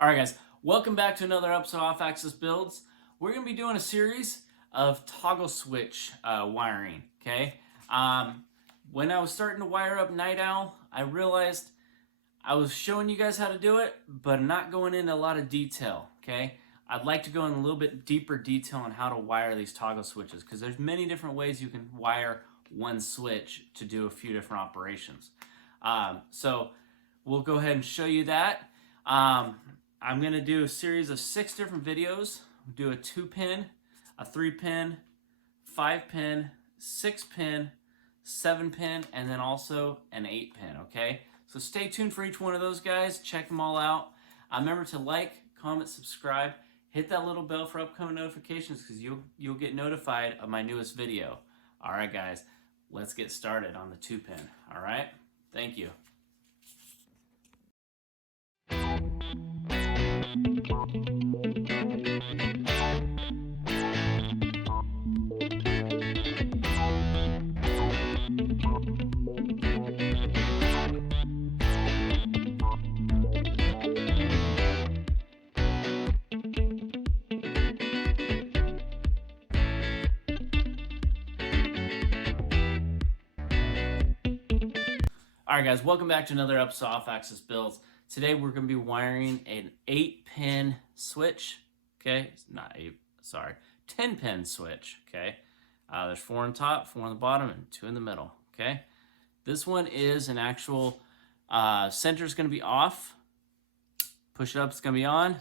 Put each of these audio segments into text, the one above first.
Alright guys, welcome back to another episode of Off-Axis Builds. We're going to be doing a series of toggle switch wiring, okay? When I was starting to wire up Night Owl, I realized I was showing you guys how to do it, but not going into a lot of detail, okay? I'd like to go in a little bit deeper detail on how to wire these toggle switches, because there's many different ways you can wire one switch to do a few different operations. So we'll go ahead and show you that. I'm going to do a series of 6 different videos. We'll do a 2-pin, a 3-pin, 5-pin, 6-pin, 7-pin, and then also an 8-pin, okay? So stay tuned for each one of those guys. Check them all out. Remember to like, comment, subscribe. Hit that little bell for upcoming notifications because you'll get notified of my newest video. All right, guys, let's get started on the 2-pin, all right? Thank you. Alright guys, welcome back to another episode of Off-Axis Builds. Today we're going to be wiring an 8-pin switch, okay? Not 8, sorry, 10-pin switch, okay? There's 4 on top, 4 on the bottom, and 2 in the middle, okay? This one is an actual, center is going to be off, push it up, it's going to be on,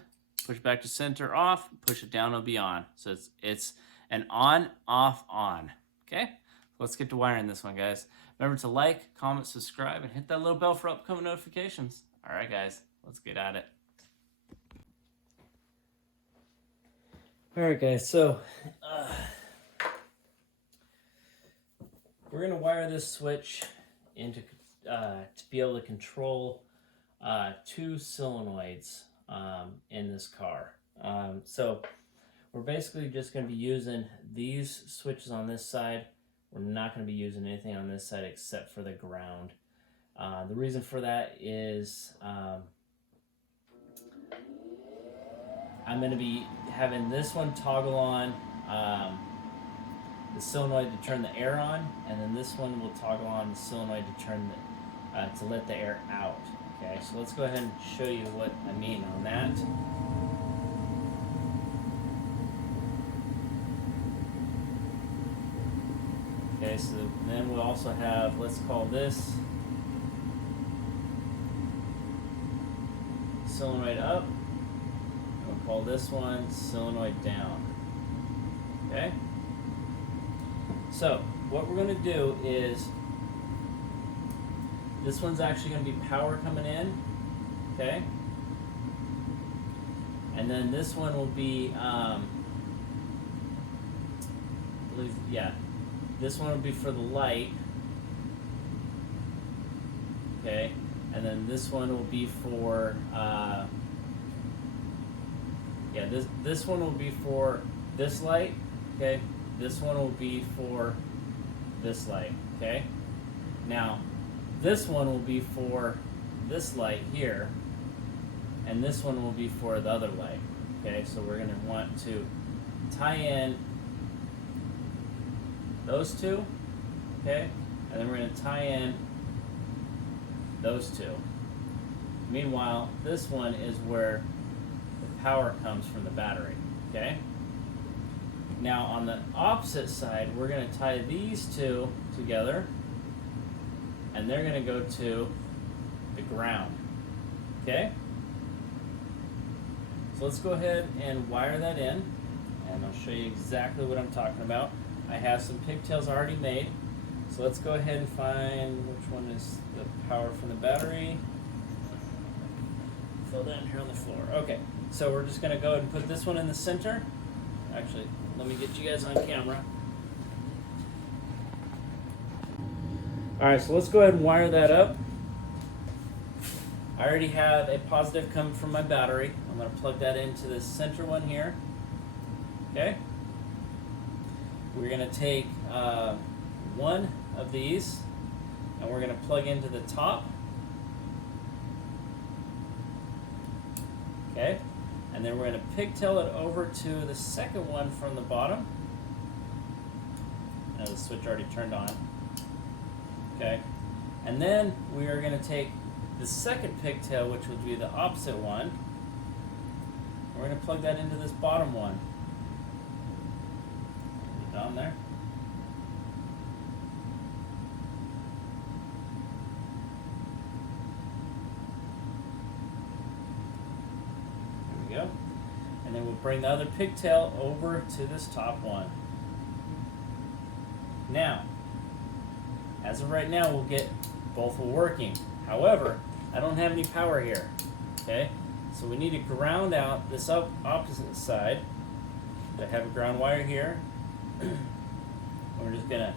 push it back to center, off, push it down, it'll be on. So it's an on, off, on, okay? Let's get to wiring this one, guys. Remember to like, comment, subscribe, and hit that little bell for upcoming notifications. All right, guys, let's get at it. All right, guys, so we're going to wire this switch into to be able to control 2 solenoids in this car. So we're basically just going to be using these switches on this side. We're not going to be using anything on this side except for the ground. The reason for that is I'm going to be having this one toggle on the solenoid to turn the air on, and then this one will toggle on the solenoid to turn the, to let the air out. Okay, so let's go ahead and show you what I mean on that. Okay, so then we'll also have, let's call this solenoid up, and we'll call this one solenoid down. Okay? So, what we're going to do is, this one's actually going to be power coming in, okay? And then this one will be, this one will be for the light, okay, and then this one will be for, this one will be for this light, okay, this one will be for this light, okay. Now, this one will be for this light here, and this one will be for the other light, okay, so we're going to want to tie in those 2, okay, and then we're going to tie in those 2. Meanwhile, this one is where the power comes from the battery, okay. Now on the opposite side, we're going to tie these 2 together, and they're going to go to the ground, okay. So let's go ahead and wire that in, and I'll show you exactly what I'm talking about. I have some pigtails already made, so let's go ahead and find which one is the power from the battery. Fill that in here on the floor. Okay, so we're just going to go ahead and put this one in the center. Actually, let me get you guys on camera. Alright, so let's go ahead and wire that up. I already have a positive coming from my battery. I'm going to plug that into this center one here. Okay. We're going to take one of these and we're going to plug into the top. Okay. Okay, and then we're going to pigtail it over to the second one from the bottom. Now the switch already turned on. Okay, and then we are going to take the second pigtail, which would be the opposite one. We're going to plug that into this bottom one. Down there. There we go. And then we'll bring the other pigtail over to this top one. Now, as of right now, we'll get both working. However, I don't have any power here. Okay? So we need to ground out this opposite side. I have a ground wire here. We're just gonna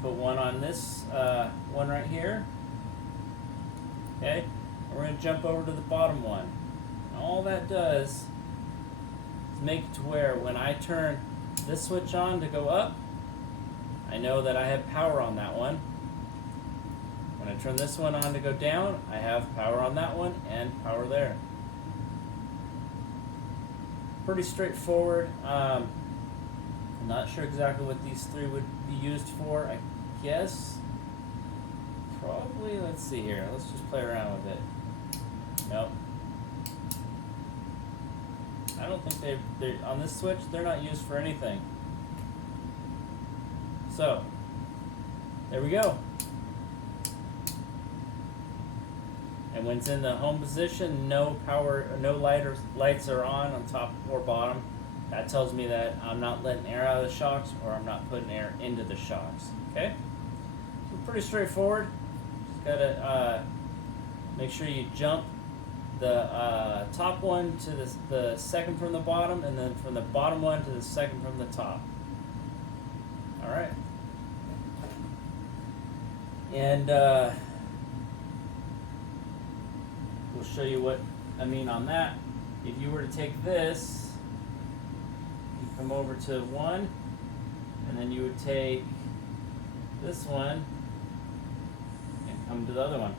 put one on this one right here. Okay? And we're gonna jump over to the bottom one. And all that does is make it to where when I turn this switch on to go up, I know that I have power on that one. When I turn this one on to go down, I have power on that one and power there. Pretty straightforward. I'm not sure exactly what these three would be used for. I guess probably, let's see here. Let's just play around with it. Nope. I don't think they're on this switch, they're not used for anything. So, there we go. And when it's in the home position, no power, no lights are on top or bottom. That tells me that I'm not letting air out of the shocks or I'm not putting air into the shocks. Okay? So pretty straightforward. Just gotta make sure you jump the top one to the second from the bottom, and then from the bottom one to the second from the top. Alright. And we'll show you what I mean on that. If you were to take this, you come over to one, and then you would take this one and come to the other one.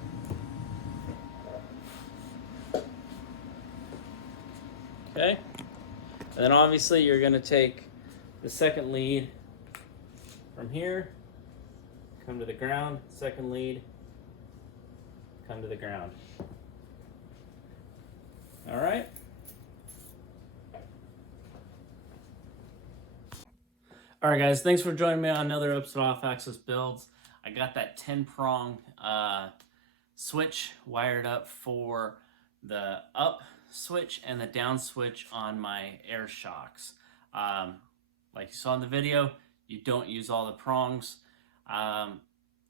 Okay? And then obviously you're going to take the second lead from here, come to the ground, second lead, come to the ground. All right. All right, guys. Thanks for joining me on another episode of Off-Axis Builds. I got that 10-prong switch wired up for the up switch and the down switch on my air shocks. Like you saw in the video, you don't use all the prongs. I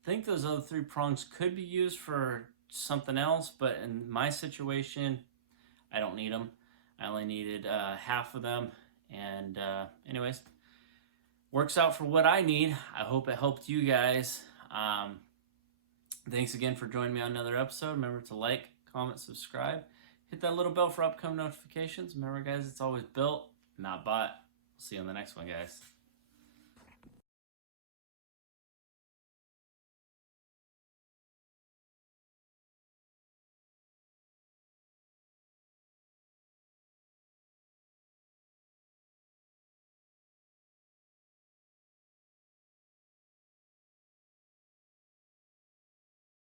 think those other 3 prongs could be used for something else, but in my situation, I don't need them. I only needed half of them, and anyways, works out for what I need. I hope it helped you guys. Thanks again for joining me on another episode. Remember to like, comment, subscribe. Hit that little bell for upcoming notifications. Remember, guys, it's always built, not bought. See you on the next one, guys.